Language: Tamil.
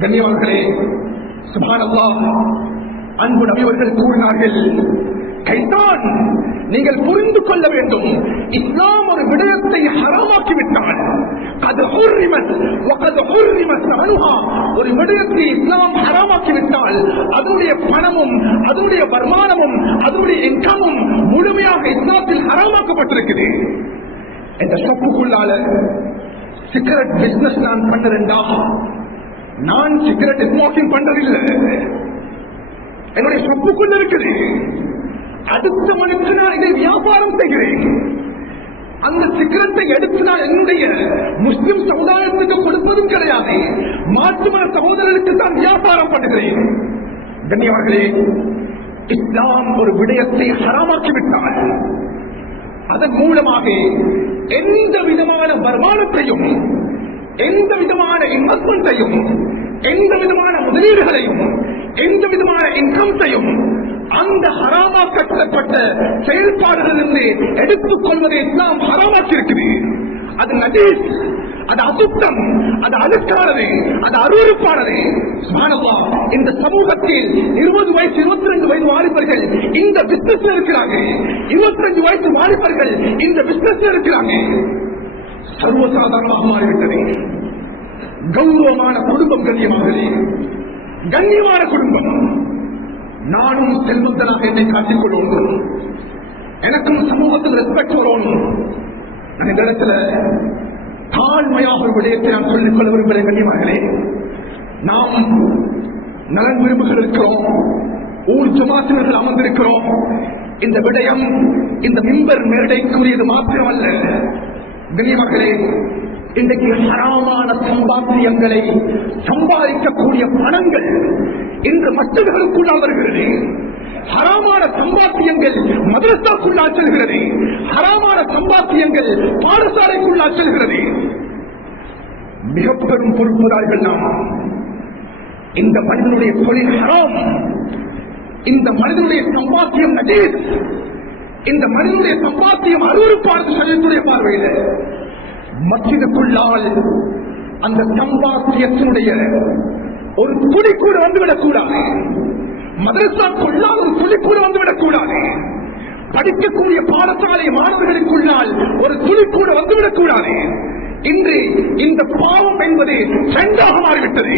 கண்ணியவான்களே, சுப்ஹானல்லாஹ், அன்பு நபி அவர்கள் கூறினார்கள், கைதான் நீங்கள் புரிந்து கொள்ள வேண்டும், இஸ்லாம் ஒரு விடயத்தை ஹராமாக்கிவிட்டால் ஒரு விடயத்தை இஸ்லாம் ஹராமாக்கிவிட்டால் அதனுடைய பணமும் அதனுடைய வருமானமும் அதனுடைய இன்கமும் முழுமையாக இஸ்லாத்தில் ஹராமாக்கப்பட்டிருக்குது. இந்த ஷாப்புக்குள்ளால சிகரெட் பிசினஸ் நான் பண்ணுறேன்டா, நான் சிகரெட் ஸ்மோக்கிங் பண்றதில்லை, என்னுடைய ஷாப்புக்குள்ள இருக்குது, அடுத்த மனுக்கு நான் இதை வியாபாரம் செய்கிறேன், அந்த சிகரெட்டை எடுத்து நான் என்னுடைய முஸ்லிம் சமுதாயத்துக்கு கொடுப்பதும் கிடையாது, மாற்று மத சகோதரருக்கு தான் வியாபாரம் பண்ணுகிறேன். கண்ணியவான்களே, இஸ்லாம் ஒரு விடயத்தை ஹராமாக்கிவிட்டால் அதன் மூலமாக எந்த விதமான வருமானத்தையும், எந்த விதமான இன்வெஸ்ட்மெண்ட்டையும், எந்த விதமான முதலீடுகளையும், எந்த விதமான இன்கம்ஸையும் அந்த ஹராமாக்கப்பட்ட செயல்பாடுகளிலிருந்து எடுத்துக் கொள்வதை இஸ்லாம் ஹராமாக்கி இருக்குது. அது நஜீஸ், அது அசுத்தம், அது அழுக்கானது, அது அருவருப்பானது. சுப்ஹானல்லாஹ், இந்த சமூகத்தில் 20 வயசு 22 வயது வாலிபர்கள் இந்த பிசினஸ் இருக்கிறாங்க, 25 வயசு வாலிபர்கள் இந்த பிசினஸ் இருக்கிறாங்க. சர்வசாதாரணமாக மாறிவிட்டது. கௌரவமான குடும்பம், கண்ணியமான குடும்பம், நானும் செல்வந்தனாக என்னை காட்டிக் கொள்ளணும், எனக்கும் சமூகத்தில் ரெஸ்பெக்ட் வரணும். நான் இந்த இடத்துல தாழ்மையாக ஒரு விடயத்தை நான் சொல்லிக் கொள்ள விரும்புகிறேன். கண்ணியமாகவே, நாம் நலன் விரும்புகள் இருக்கிறோம், ஊர் ஜமாத்தினர்கள் அமர்ந்திருக்கிறோம். இந்த விடயம் இந்த மிம்பர் மேடைக்குரியது மாத்திரமல்ல. கண்ணியமாகவே, இன்றைக்கு ஹராமான சம்பாத்தியங்களை சம்பாதிக்கக்கூடிய பணங்கள் இன்று மற்றவர்களுக்குள்ளால் வருகிறது. ஹராமான சம்பாத்தியங்கள் மதரசாக்குள்ளால் செல்கிறது, ஹராமான சம்பாத்தியங்கள் பாடசாலைக்குள்ளால் செல்கிறது. மிக பெரும் பொறுப்புதார்கள் நாம். இந்த மனிதனுடைய தொழில் ஹராம், இந்த மனிதனுடைய சம்பாத்தியம் நஜீஸ், இந்த மனிதனுடைய சம்பாத்தியம் அருவருப்பானது சரியத்துடைய பார்வையில். மஸ்ஜிதுக்குள்ளால் அந்த சம்பாத்தியத்தினுடைய ஒரு துளி கூட வந்துவிடக் கூடாது, மதரசாக்குள்ளால் ஒரு துளி கூட வந்துவிடக் கூடாது, படிக்கக்கூடிய பாடசாலை மாணவர்களுக்குள்ளால் ஒரு துளி கூட வந்துவிடக் கூடாது. இன்று இந்த பாவம் என்பது ட்ரெண்டாக மாறிவிட்டது.